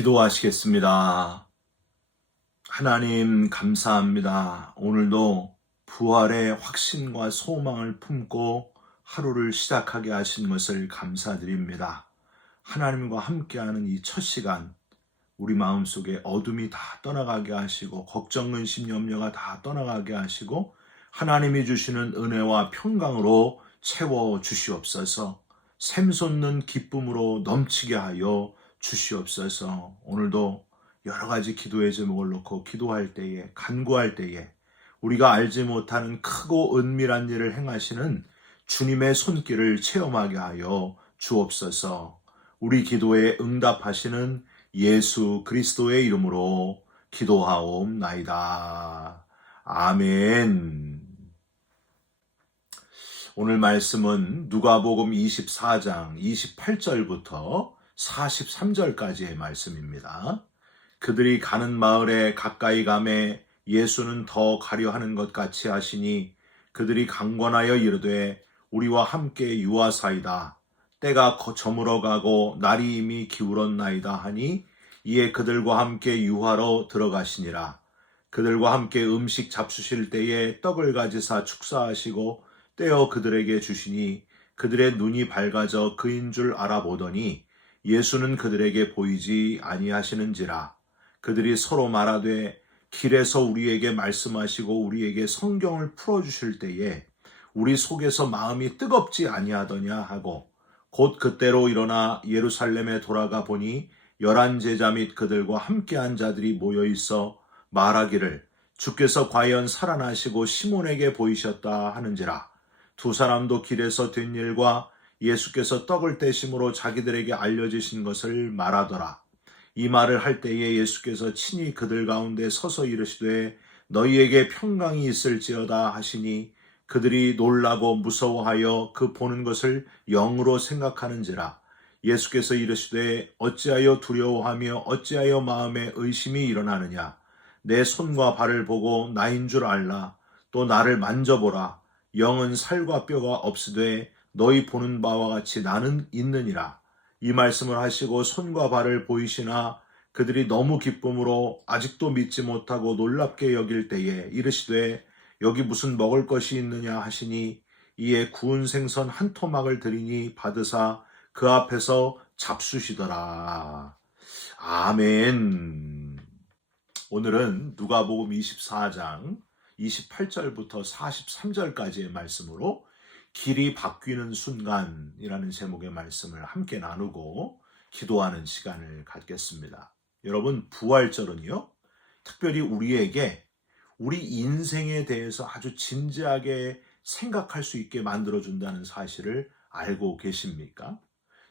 기도하시겠습니다. 하나님 감사합니다. 오늘도 부활의 확신과 소망을 품고 하루를 시작하게 하신 것을 감사드립니다. 하나님과 함께하는 이 첫 시간, 우리 마음속에 어둠이 다 떠나가게 하시고 걱정, 근심, 염려가 다 떠나가게 하시고 하나님이 주시는 은혜와 평강으로 채워 주시옵소서. 샘솟는 기쁨으로 넘치게 하여 주시옵소서. 오늘도 여러 가지 기도의 제목을 놓고 기도할 때에, 간구할 때에 우리가 알지 못하는 크고 은밀한 일을 행하시는 주님의 손길을 체험하게 하여 주옵소서. 우리 기도에 응답하시는 예수 그리스도의 이름으로 기도하옵나이다. 아멘. 오늘 말씀은 누가복음 24장 28절부터 43절까지의 말씀입니다. 그들이 가는 마을에 가까이 가매 예수는 더 가려 하는 것 같이 하시니 그들이 강권하여 이르되 우리와 함께 유하사이다. 때가 저물어 가고 날이 이미 기울었나이다 하니 이에 그들과 함께 유하로 들어가시니라. 그들과 함께 음식 잡수실 때에 떡을 가지사 축사하시고 떼어 그들에게 주시니 그들의 눈이 밝아져 그인 줄 알아보더니 예수는 그들에게 보이지 아니하시는지라. 그들이 서로 말하되 길에서 우리에게 말씀하시고 우리에게 성경을 풀어주실 때에 우리 속에서 마음이 뜨겁지 아니하더냐 하고 곧 그때로 일어나 예루살렘에 돌아가 보니 11 제자 및 그들과 함께한 자들이 모여 있어 말하기를 주께서 과연 살아나시고 시몬에게 보이셨다 하는지라. 두 사람도 길에서 된 일과 예수께서 떡을 떼심으로 자기들에게 알려주신 것을 말하더라. 이 말을 할 때에 예수께서 친히 그들 가운데 서서 이르시되 너희에게 평강이 있을지어다 하시니 그들이 놀라고 무서워하여 그 보는 것을 영으로 생각하는지라. 예수께서 이르시되 어찌하여 두려워하며 어찌하여 마음에 의심이 일어나느냐. 내 손과 발을 보고 나인 줄 알라. 또 나를 만져보라. 영은 살과 뼈가 없으되 너희 보는 바와 같이 나는 있느니라. 이 말씀을 하시고 손과 발을 보이시나 그들이 너무 기쁨으로 아직도 믿지 못하고 놀랍게 여길 때에 이르시되 여기 무슨 먹을 것이 있느냐 하시니 이에 구운 생선 한 토막을 드리니 받으사 그 앞에서 잡수시더라. 아멘. 오늘은 누가복음 24장 28절부터 43절까지의 말씀으로 길이 바뀌는 순간이라는 제목의 말씀을 함께 나누고 기도하는 시간을 갖겠습니다. 여러분, 부활절은요, 특별히 우리에게 우리 인생에 대해서 아주 진지하게 생각할 수 있게 만들어준다는 사실을 알고 계십니까?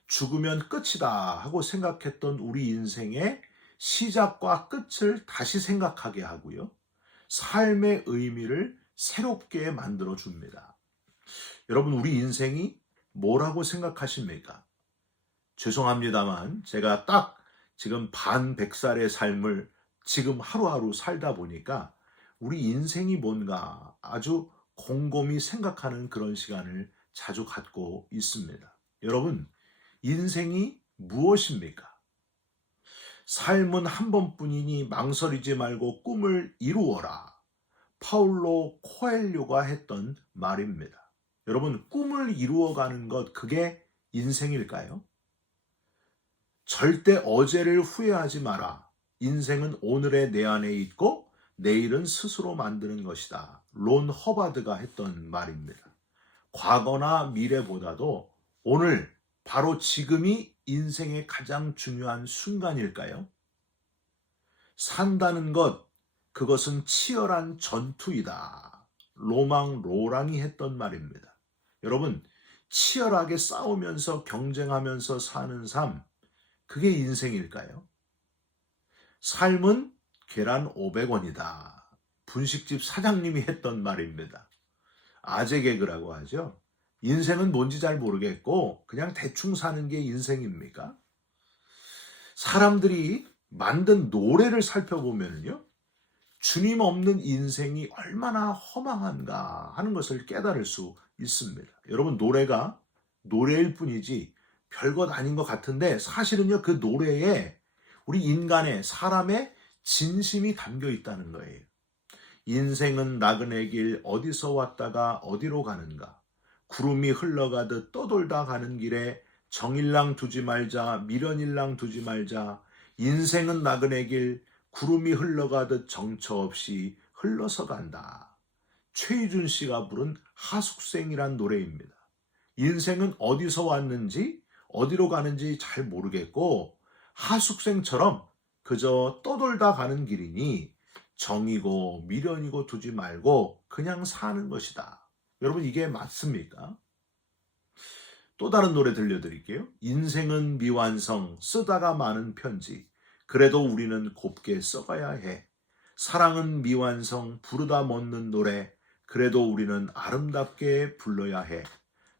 죽으면 끝이다 하고 생각했던 우리 인생의 시작과 끝을 다시 생각하게 하고요. 삶의 의미를 새롭게 만들어줍니다. 여러분, 우리 인생이 뭐라고 생각하십니까? 죄송합니다만 제가 딱 지금 반 100살의 삶을 지금 하루하루 살다 보니까 우리 인생이 뭔가 아주 곰곰이 생각하는 그런 시간을 자주 갖고 있습니다. 여러분, 인생이 무엇입니까? 삶은 한 번뿐이니 망설이지 말고 꿈을 이루어라. 파울로 코엘료가 했던 말입니다. 여러분, 꿈을 이루어가는 것, 그게 인생일까요? 절대 어제를 후회하지 마라. 인생은 오늘의 내 안에 있고 내일은 스스로 만드는 것이다. 론 허바드가 했던 말입니다. 과거나 미래보다도 오늘, 바로 지금이 인생의 가장 중요한 순간일까요? 산다는 것, 그것은 치열한 전투이다. 로망 로랑이 했던 말입니다. 여러분, 치열하게 싸우면서 경쟁하면서 사는 삶, 그게 인생일까요? 삶은 계란 500원이다. 분식집 사장님이 했던 말입니다. 아재 개그라고 하죠. 인생은 뭔지 잘 모르겠고 그냥 대충 사는 게 인생입니까? 사람들이 만든 노래를 살펴보면요, 주님 없는 인생이 얼마나 허망한가 하는 것을 깨달을 수 있습니다. 여러분, 노래가 노래일 뿐이지 별것 아닌 것 같은데 사실은요, 그 노래에 우리 인간의 사람의 진심이 담겨 있다는 거예요. 인생은 나그네 길 어디서 왔다가 어디로 가는가. 구름이 흘러가듯 떠돌다 가는 길에 정일랑 두지 말자, 미련일랑 두지 말자. 인생은 나그네 길 구름이 흘러가듯 정처 없이 흘러서 간다. 최희준 씨가 부른 하숙생이란 노래입니다. 인생은 어디서 왔는지 어디로 가는지 잘 모르겠고 하숙생처럼 그저 떠돌다 가는 길이니 정이고 미련이고 두지 말고 그냥 사는 것이다. 여러분 이게 맞습니까? 또 다른 노래 들려드릴게요. 인생은 미완성 쓰다가 마는 편지 그래도 우리는 곱게 써가야 해. 사랑은 미완성 부르다 멎는 노래 그래도 우리는 아름답게 불러야 해.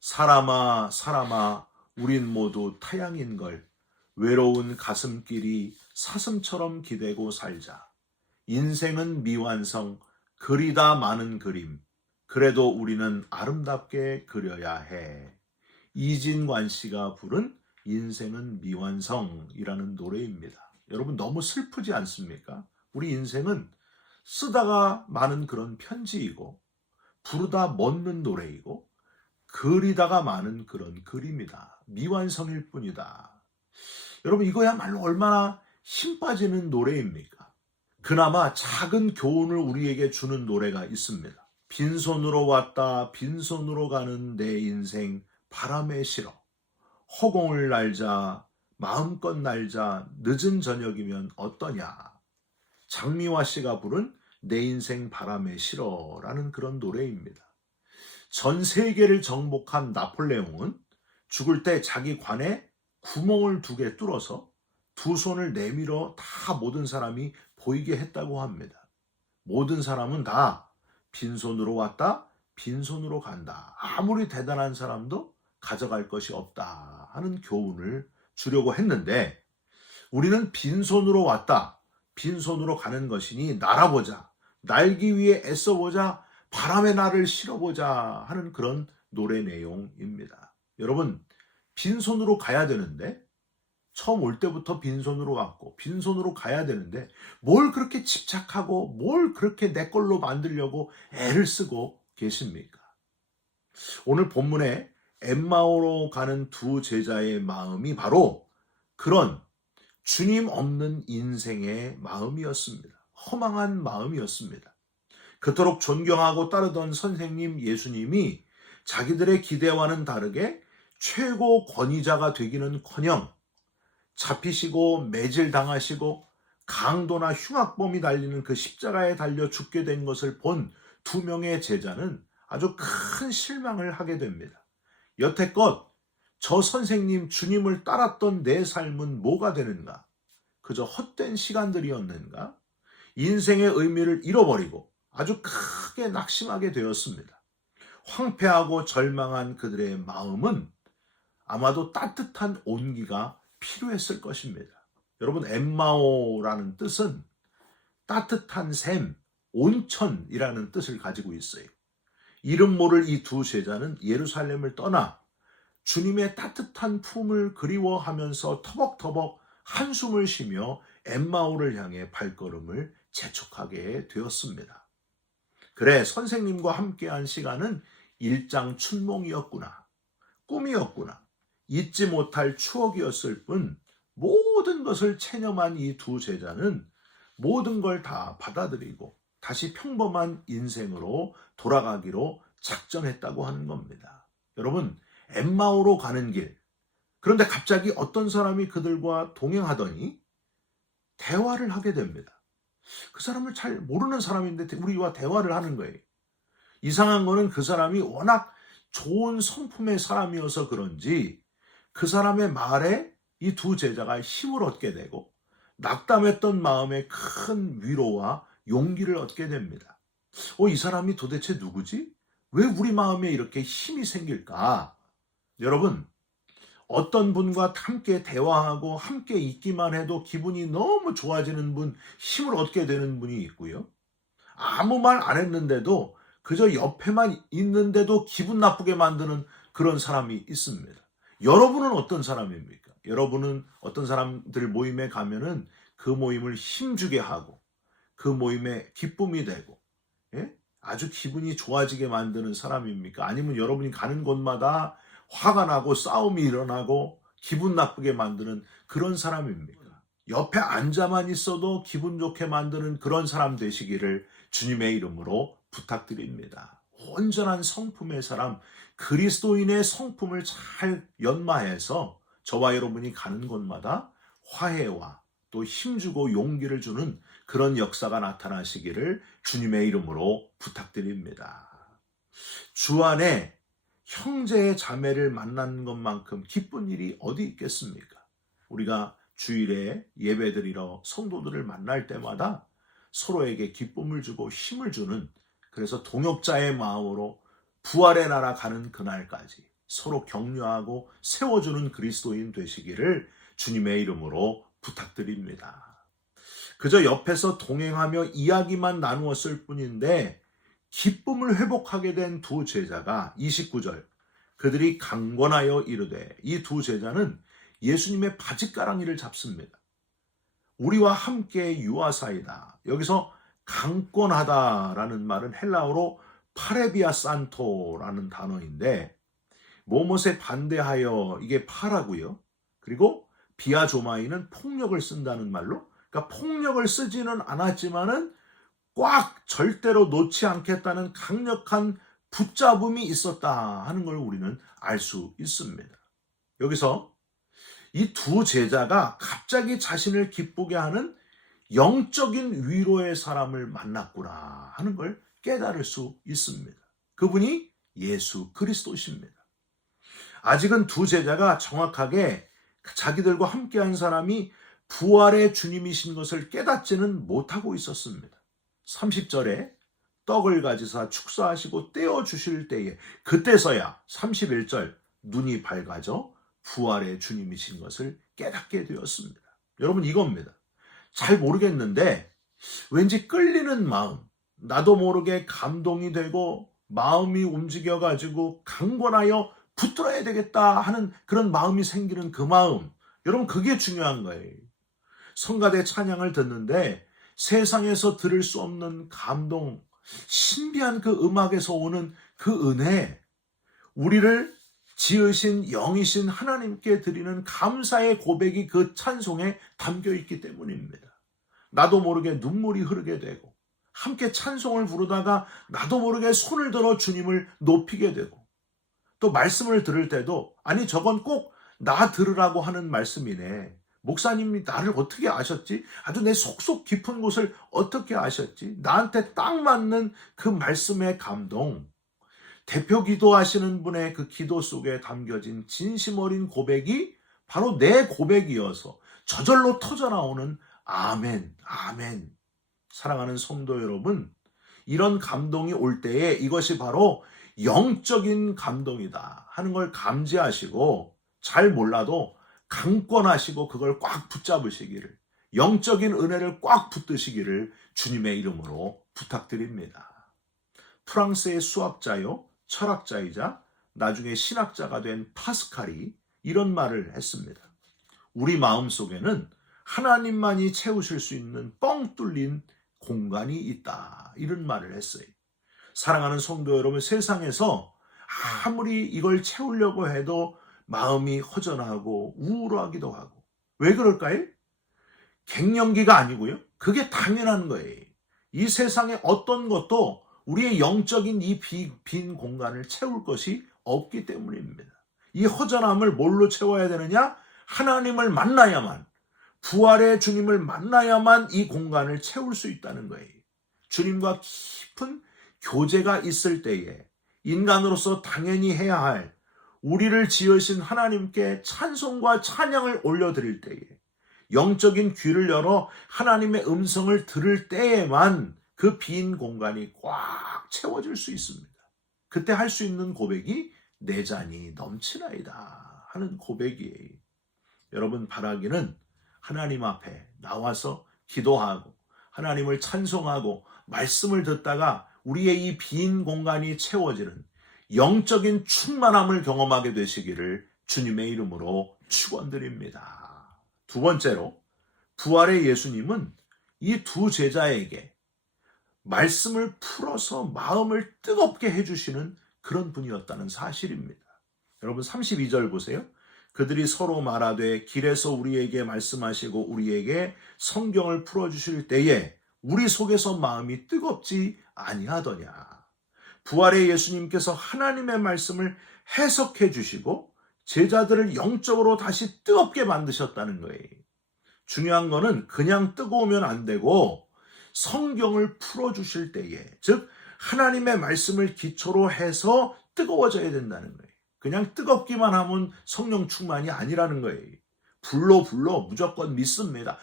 사람아 사람아 우린 모두 타양인걸. 외로운 가슴길이 사슴처럼 기대고 살자. 인생은 미완성 그리다 많은 그림 그래도 우리는 아름답게 그려야 해. 이진관 씨가 부른 인생은 미완성이라는 노래입니다. 여러분 너무 슬프지 않습니까? 우리 인생은 쓰다가 많은 그런 편지이고 부르다 멎는 노래이고 그리다가 많은 그런 그림이다. 미완성일 뿐이다. 여러분 이거야말로 얼마나 힘 빠지는 노래입니까? 그나마 작은 교훈을 우리에게 주는 노래가 있습니다. 빈손으로 왔다 빈손으로 가는 내 인생 바람에 실어. 허공을 날자 마음껏 날자 늦은 저녁이면 어떠냐. 장미화 씨가 부른 내 인생 바람에 실어라는 그런 노래입니다. 전 세계를 정복한 나폴레옹은 죽을 때 자기 관에 구멍을 2개 뚫어서 2손을 내밀어 다 모든 사람이 보이게 했다고 합니다. 모든 사람은 다 빈손으로 왔다 빈손으로 간다. 아무리 대단한 사람도 가져갈 것이 없다 하는 교훈을 주려고 했는데 우리는 빈손으로 왔다 빈손으로 가는 것이니 날아보자. 날기 위해 애써보자. 바람에 나를 실어보자 하는 그런 노래 내용입니다. 여러분 빈손으로 가야 되는데 처음 올 때부터 빈손으로 왔고 빈손으로 가야 되는데 뭘 그렇게 집착하고 뭘 그렇게 내 걸로 만들려고 애를 쓰고 계십니까? 오늘 본문에 엠마오로 가는 2 제자의 마음이 바로 그런 주님 없는 인생의 마음이었습니다. 허망한 마음이었습니다. 그토록 존경하고 따르던 선생님 예수님이 자기들의 기대와는 다르게 최고 권위자가 되기는커녕 잡히시고 매질당하시고 강도나 흉악범이 달리는 그 십자가에 달려 죽게 된 것을 본 2명의 제자는 아주 큰 실망을 하게 됩니다. 여태껏 저 선생님 주님을 따랐던 내 삶은 뭐가 되는가? 그저 헛된 시간들이었는가? 인생의 의미를 잃어버리고 아주 크게 낙심하게 되었습니다. 황폐하고 절망한 그들의 마음은 아마도 따뜻한 온기가 필요했을 것입니다. 여러분 엠마오라는 뜻은 따뜻한 샘, 온천이라는 뜻을 가지고 있어요. 이름 모를 이 2 제자는 예루살렘을 떠나 주님의 따뜻한 품을 그리워하면서 터벅터벅 한숨을 쉬며 엠마오를 향해 발걸음을 재촉하게 되었습니다. 그래 선생님과 함께한 시간은 일장춘몽이었구나. 꿈이었구나. 잊지 못할 추억이었을 뿐 모든 것을 체념한 이 2 제자는 모든 걸 다 받아들이고 다시 평범한 인생으로 돌아가기로 작정했다고 하는 겁니다. 여러분 엠마오로 가는 길 그런데 갑자기 어떤 사람이 그들과 동행하더니 대화를 하게 됩니다. 그 사람을 잘 모르는 사람인데 우리와 대화를 하는 거예요. 이상한 거는 그 사람이 워낙 좋은 성품의 사람이어서 그런지 그 사람의 말에 이 2 제자가 힘을 얻게 되고 낙담했던 마음에 큰 위로와 용기를 얻게 됩니다. 이 사람이 도대체 누구지? 왜 우리 마음에 이렇게 힘이 생길까? 여러분 어떤 분과 함께 대화하고 함께 있기만 해도 기분이 너무 좋아지는 분, 힘을 얻게 되는 분이 있고요. 아무 말 안 했는데도 그저 옆에만 있는데도 기분 나쁘게 만드는 그런 사람이 있습니다. 여러분은 어떤 사람입니까? 여러분은 어떤 사람들 모임에 가면은 그 모임을 힘주게 하고 그 모임에 기쁨이 되고, 예? 아주 기분이 좋아지게 만드는 사람입니까? 아니면 여러분이 가는 곳마다 화가 나고 싸움이 일어나고 기분 나쁘게 만드는 그런 사람입니까? 옆에 앉아만 있어도 기분 좋게 만드는 그런 사람 되시기를 주님의 이름으로 부탁드립니다. 온전한 성품의 사람, 그리스도인의 성품을 잘 연마해서 저와 여러분이 가는 곳마다 화해와 또 힘주고 용기를 주는 그런 역사가 나타나시기를 주님의 이름으로 부탁드립니다. 주 안에 형제 자매를 만나는 것만큼 기쁜 일이 어디 있겠습니까? 우리가 주일에 예배드리러 성도들을 만날 때마다 서로에게 기쁨을 주고 힘을 주는, 그래서 동역자의 마음으로 부활의 나라 가는 그날까지 서로 격려하고 세워주는 그리스도인 되시기를 주님의 이름으로 부탁드립니다. 그저 옆에서 동행하며 이야기만 나누었을 뿐인데 기쁨을 회복하게 된 두 제자가 29절, 그들이 강권하여 이르되, 이 두 제자는 예수님의 바짓가랑이를 잡습니다. 우리와 함께 유아사이다. 여기서 강권하다라는 말은 헬라어로 파레비아 산토라는 단어인데, 모못에 반대하여, 이게 파라고요. 그리고 비아조마이는 폭력을 쓴다는 말로, 그러니까 폭력을 쓰지는 않았지만은 꽉 절대로 놓지 않겠다는 강력한 붙잡음이 있었다 하는 걸 우리는 알 수 있습니다. 여기서 이 두 제자가 갑자기 자신을 기쁘게 하는 영적인 위로의 사람을 만났구나 하는 걸 깨달을 수 있습니다. 그분이 예수 그리스도십니다. 아직은 두 제자가 정확하게 자기들과 함께한 사람이 부활의 주님이신 것을 깨닫지는 못하고 있었습니다. 30절에 떡을 가지사 축사하시고 떼어 주실 때에, 그때서야 31절 눈이 밝아져 부활의 주님이신 것을 깨닫게 되었습니다. 여러분, 이겁니다. 잘 모르겠는데 왠지 끌리는 마음, 나도 모르게 감동이 되고 마음이 움직여가지고 강권하여 붙들어야 되겠다 하는 그런 마음이 생기는 그 마음, 여러분, 그게 중요한 거예요. 성가대 찬양을 듣는데 세상에서 들을 수 없는 감동, 신비한 그 음악에서 오는 그 은혜, 우리를 지으신 영이신 하나님께 드리는 감사의 고백이 그 찬송에 담겨 있기 때문입니다. 나도 모르게 눈물이 흐르게 되고, 함께 찬송을 부르다가 나도 모르게 손을 들어 주님을 높이게 되고, 또 말씀을 들을 때도, 아니 저건 꼭 나 들으라고 하는 말씀이네, 목사님이 나를 어떻게 아셨지? 아주 내 속속 깊은 곳을 어떻게 아셨지? 나한테 딱 맞는 그 말씀의 감동, 대표 기도하시는 분의 그 기도 속에 담겨진 진심 어린 고백이 바로 내 고백이어서 저절로 터져나오는 아멘, 아멘. 사랑하는 성도 여러분, 이런 감동이 올 때에 이것이 바로 영적인 감동이다 하는 걸 감지하시고, 잘 몰라도 강권하시고 그걸 꽉 붙잡으시기를, 영적인 은혜를 꽉 붙드시기를 주님의 이름으로 부탁드립니다. 프랑스의 수학자요, 철학자이자 나중에 신학자가 된 파스칼이 이런 말을 했습니다. 우리 마음속에는 하나님만이 채우실 수 있는 뻥 뚫린 공간이 있다, 이런 말을 했어요. 사랑하는 성도 여러분, 세상에서 아무리 이걸 채우려고 해도 마음이 허전하고 우울하기도 하고, 왜 그럴까요? 갱년기가 아니고요, 그게 당연한 거예요. 이 세상에 어떤 것도 우리의 영적인 이 빈 공간을 채울 것이 없기 때문입니다. 이 허전함을 뭘로 채워야 되느냐? 하나님을 만나야만, 부활의 주님을 만나야만 이 공간을 채울 수 있다는 거예요. 주님과 깊은 교제가 있을 때에 인간으로서 당연히 해야 할, 우리를 지으신 하나님께 찬송과 찬양을 올려드릴 때에, 영적인 귀를 열어 하나님의 음성을 들을 때에만 그 빈 공간이 꽉 채워질 수 있습니다. 그때 할 수 있는 고백이 내 잔이 넘치나이다 하는 고백이에요. 여러분, 바라기는 하나님 앞에 나와서 기도하고 하나님을 찬송하고 말씀을 듣다가 우리의 이 빈 공간이 채워지는 영적인 충만함을 경험하게 되시기를 주님의 이름으로 축원드립니다. 두 번째로 부활의 예수님은 이 두 제자에게 말씀을 풀어서 마음을 뜨겁게 해주시는 그런 분이었다는 사실입니다. 여러분 32절 보세요. 그들이 서로 말하되 길에서 우리에게 말씀하시고 우리에게 성경을 풀어주실 때에 우리 속에서 마음이 뜨겁지 아니하더냐. 부활의 예수님께서 하나님의 말씀을 해석해 주시고 제자들을 영적으로 다시 뜨겁게 만드셨다는 거예요. 중요한 거는 그냥 뜨거우면 안 되고 성경을 풀어주실 때에, 즉 하나님의 말씀을 기초로 해서 뜨거워져야 된다는 거예요. 그냥 뜨겁기만 하면 성령 충만이 아니라는 거예요. 불러 무조건 믿습니다.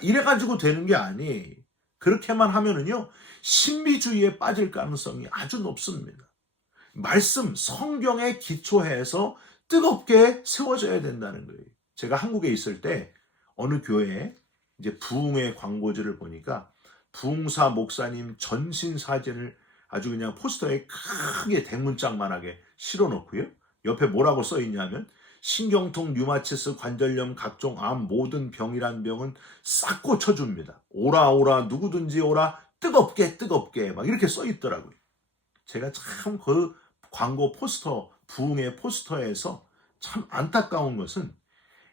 이래가지고 되는 게 아니에요. 그렇게만 하면은요, 신비주의에 빠질 가능성이 아주 높습니다. 말씀, 성경에 기초해서 뜨겁게 세워져야 된다는 거예요. 제가 한국에 있을 때 어느 교회에 이제 부흥회 광고지를 보니까 부흥사 목사님 전신 사진을 아주 그냥 포스터에 크게 대문짝만하게 실어놓고요. 옆에 뭐라고 써있냐면 신경통, 류마티스, 관절염, 각종 암, 모든 병이란 병은 싹 고쳐줍니다. 오라 누구든지 오라 뜨겁게 막 이렇게 써있더라고요. 제가 참 그 광고 포스터, 부흥회 포스터에서 참 안타까운 것은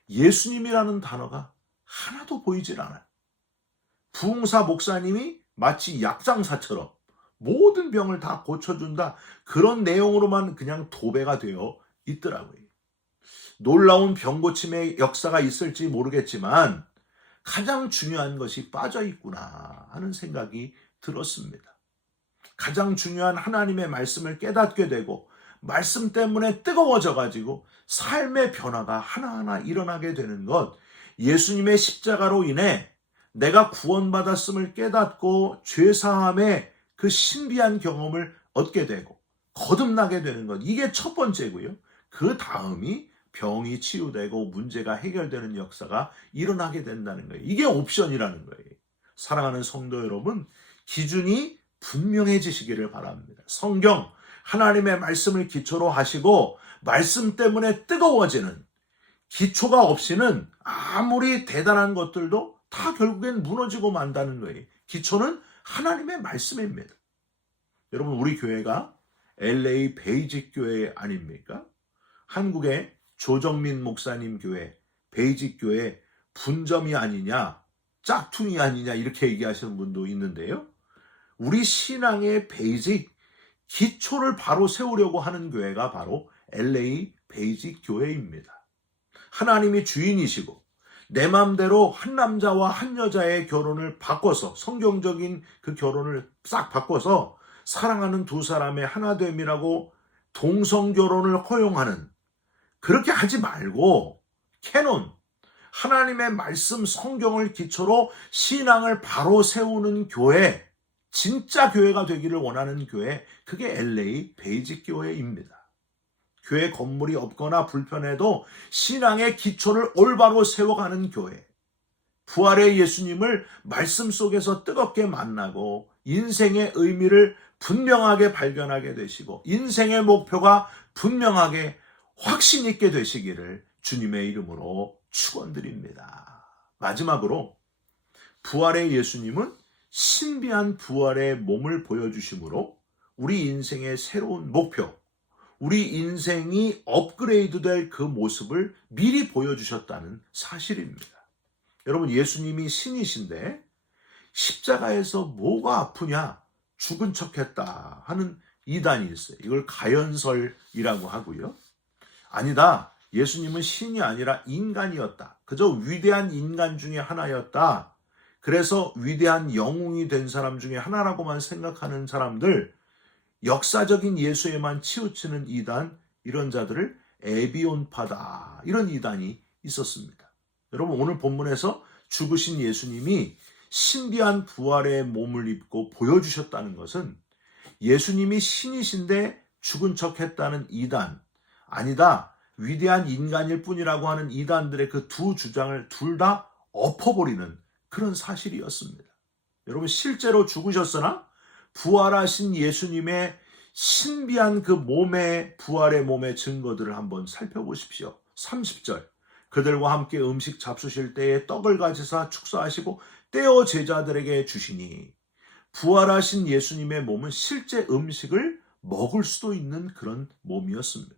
예수님이라는 단어가 하나도 보이질 않아요. 부흥사 목사님이 마치 약장사처럼 모든 병을 다 고쳐준다, 그런 내용으로만 그냥 도배가 되어 있더라고요. 놀라운 병고침의 역사가 있을지 모르겠지만 가장 중요한 것이 빠져 있구나 하는 생각이 들었습니다. 가장 중요한 하나님의 말씀을 깨닫게 되고 말씀 때문에 뜨거워져 가지고 삶의 변화가 하나하나 일어나게 되는 것, 예수님의 십자가로 인해 내가 구원받았음을 깨닫고 죄사함의 그 신비한 경험을 얻게 되고 거듭나게 되는 것, 이게 첫 번째고요. 그 다음이 병이 치유되고 문제가 해결되는 역사가 일어나게 된다는 거예요. 이게 옵션이라는 거예요. 사랑하는 성도 여러분, 기준이 분명해지시기를 바랍니다. 성경, 하나님의 말씀을 기초로 하시고 말씀 때문에 뜨거워지는, 기초가 없이는 아무리 대단한 것들도 다 결국엔 무너지고 만다는 거예요. 기초는 하나님의 말씀입니다. 여러분, 우리 교회가 LA 베이직 교회 아닙니까? 한국의 조정민 목사님 교회, 베이직 교회 분점이 아니냐, 짝퉁이 아니냐 이렇게 얘기하시는 분도 있는데요. 우리 신앙의 베이직, 기초를 바로 세우려고 하는 교회가 바로 LA 베이직 교회입니다. 하나님이 주인이시고 내 마음대로 한 남자와 한 여자의 결혼을 바꿔서, 성경적인 그 결혼을 싹 바꿔서 사랑하는 두 사람의 하나됨이라고 동성결혼을 허용하는, 그렇게 하지 말고 캐논, 하나님의 말씀 성경을 기초로 신앙을 바로 세우는 교회, 진짜 교회가 되기를 원하는 교회, 그게 LA 베이직 교회입니다. 교회 건물이 없거나 불편해도 신앙의 기초를 올바로 세워가는 교회, 부활의 예수님을 말씀 속에서 뜨겁게 만나고 인생의 의미를 분명하게 발견하게 되시고 인생의 목표가 분명하게 확신 있게 되시기를 주님의 이름으로 축원드립니다. 마지막으로 부활의 예수님은 신비한 부활의 몸을 보여주심으로 우리 인생의 새로운 목표, 우리 인생이 업그레이드 될 그 모습을 미리 보여주셨다는 사실입니다. 여러분, 예수님이 신이신데 십자가에서 뭐가 아프냐, 죽은 척했다 하는 이단이 있어요. 이걸 가연설이라고 하고요. 아니다, 예수님은 신이 아니라 인간이었다. 그저 위대한 인간 중에 하나였다. 그래서 위대한 영웅이 된 사람 중에 하나라고만 생각하는 사람들, 역사적인 예수에만 치우치는 이단, 이런 자들을 에비온파다, 이런 이단이 있었습니다. 여러분, 오늘 본문에서 죽으신 예수님이 신비한 부활의 몸을 입고 보여주셨다는 것은 예수님이 신이신데 죽은 척했다는 이단, 아니다, 위대한 인간일 뿐이라고 하는 이단들의 그 두 주장을 둘 다 엎어버리는 그런 사실이었습니다. 여러분, 실제로 죽으셨으나 부활하신 예수님의 신비한 그 몸의, 부활의 몸의 증거들을 한번 살펴보십시오. 30절 그들과 함께 음식 잡수실 때에 떡을 가지사 축사하시고 떼어 제자들에게 주시니 부활하신 예수님의 몸은 실제 음식을 먹을 수도 있는 그런 몸이었습니다.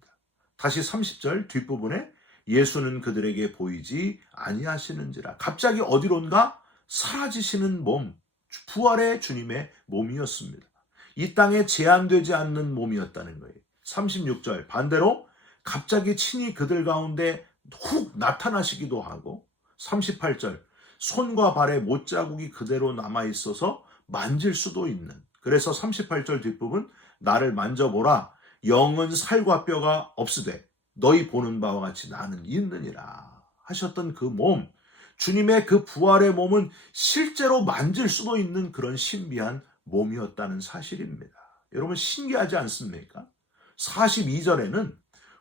다시 30절 뒷부분에 예수는 그들에게 보이지 아니하시는지라. 갑자기 어디론가 사라지시는 몸, 부활의 주님의 몸이었습니다. 이 땅에 제한되지 않는 몸이었다는 거예요. 36절 반대로 갑자기 친히 그들 가운데 훅 나타나시기도 하고 38절 손과 발에 못자국이 그대로 남아있어서 만질 수도 있는, 그래서 38절 뒷부분 나를 만져보라 영은 살과 뼈가 없으되 너희 보는 바와 같이 나는 있느니라 하셨던 그 몸, 주님의 그 부활의 몸은 실제로 만질 수도 있는 그런 신비한 몸이었다는 사실입니다. 여러분 신기하지 않습니까? 42절에는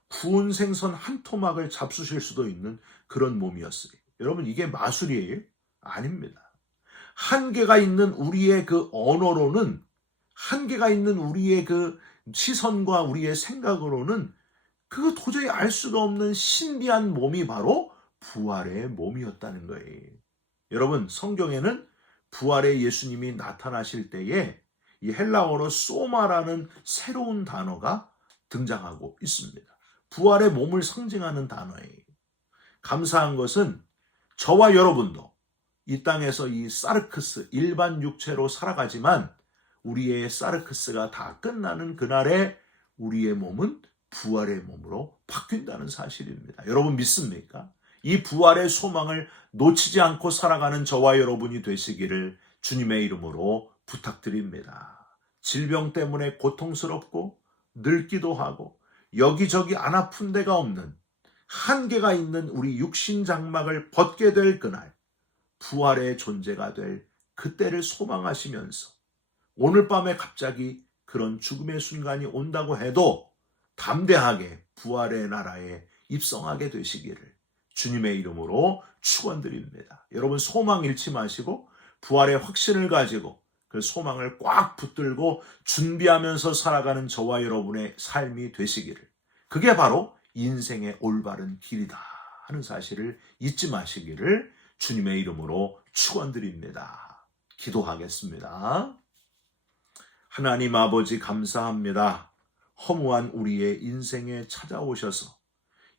구운 생선 한 토막을 잡수실 수도 있는 그런 몸이었어요. 여러분 이게 마술이에요? 아닙니다. 한계가 있는 우리의 그 언어로는, 한계가 있는 우리의 그 시선과 우리의 생각으로는 그 도저히 알 수가 없는 신비한 몸이 바로 부활의 몸이었다는 거예요. 여러분 성경에는 부활의 예수님이 나타나실 때에 이 헬라어로 소마라는 새로운 단어가 등장하고 있습니다. 부활의 몸을 상징하는 단어예요. 감사한 것은 저와 여러분도 이 땅에서 이 사르크스, 일반 육체로 살아가지만 우리의 사르크스가 다 끝나는 그날에 우리의 몸은 부활의 몸으로 바뀐다는 사실입니다. 여러분 믿습니까? 이 부활의 소망을 놓치지 않고 살아가는 저와 여러분이 되시기를 주님의 이름으로 부탁드립니다. 질병 때문에 고통스럽고 늙기도 하고 여기저기 안 아픈 데가 없는, 한계가 있는 우리 육신 장막을 벗게 될 그날, 부활의 존재가 될 그때를 소망하시면서 오늘 밤에 갑자기 그런 죽음의 순간이 온다고 해도 담대하게 부활의 나라에 입성하게 되시기를 주님의 이름으로 축원드립니다. 여러분 소망 잃지 마시고 부활의 확신을 가지고 그 소망을 꽉 붙들고 준비하면서 살아가는 저와 여러분의 삶이 되시기를, 그게 바로 인생의 올바른 길이다 하는 사실을 잊지 마시기를 주님의 이름으로 축원드립니다. 기도하겠습니다. 하나님 아버지 감사합니다. 허무한 우리의 인생에 찾아오셔서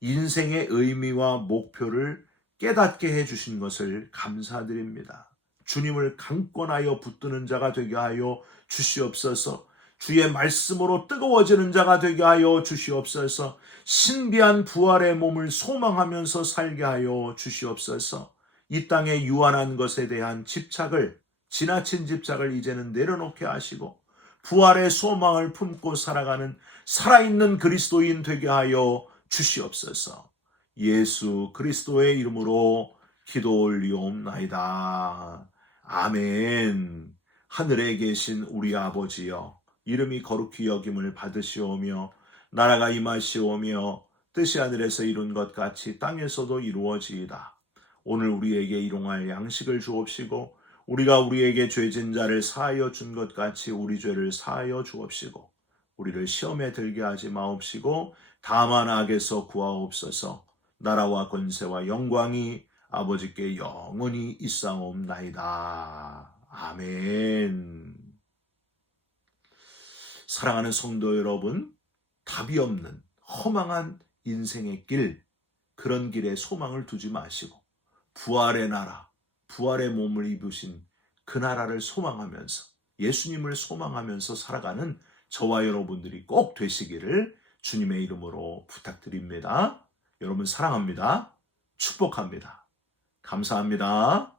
인생의 의미와 목표를 깨닫게 해주신 것을 감사드립니다. 주님을 강권하여 붙드는 자가 되게 하여 주시옵소서. 주의 말씀으로 뜨거워지는 자가 되게 하여 주시옵소서. 신비한 부활의 몸을 소망하면서 살게 하여 주시옵소서. 이 땅의 유한한 것에 대한 집착을, 지나친 집착을 이제는 내려놓게 하시고 부활의 소망을 품고 살아가는 살아있는 그리스도인 되게 하여 주시옵소서. 예수 그리스도의 이름으로 기도 올리옵나이다. 아멘. 하늘에 계신 우리 아버지여, 이름이 거룩히 여김을 받으시오며 나라가 임하시오며 뜻이 하늘에서 이룬 것 같이 땅에서도 이루어지이다. 오늘 우리에게 일용할 양식을 주옵시고 우리가 우리에게 죄진 자를 사하여 준 것 같이 우리 죄를 사하여 주옵시고 우리를 시험에 들게 하지 마옵시고 다만 악에서 구하옵소서. 나라와 권세와 영광이 아버지께 영원히 있사옵나이다. 아멘. 사랑하는 성도 여러분, 답이 없는 허망한 인생의 길, 그런 길에 소망을 두지 마시고 부활의 나라, 부활의 몸을 입으신 그 나라를 소망하면서, 예수님을 소망하면서 살아가는 저와 여러분들이 꼭 되시기를 주님의 이름으로 부탁드립니다. 여러분 사랑합니다. 축복합니다. 감사합니다.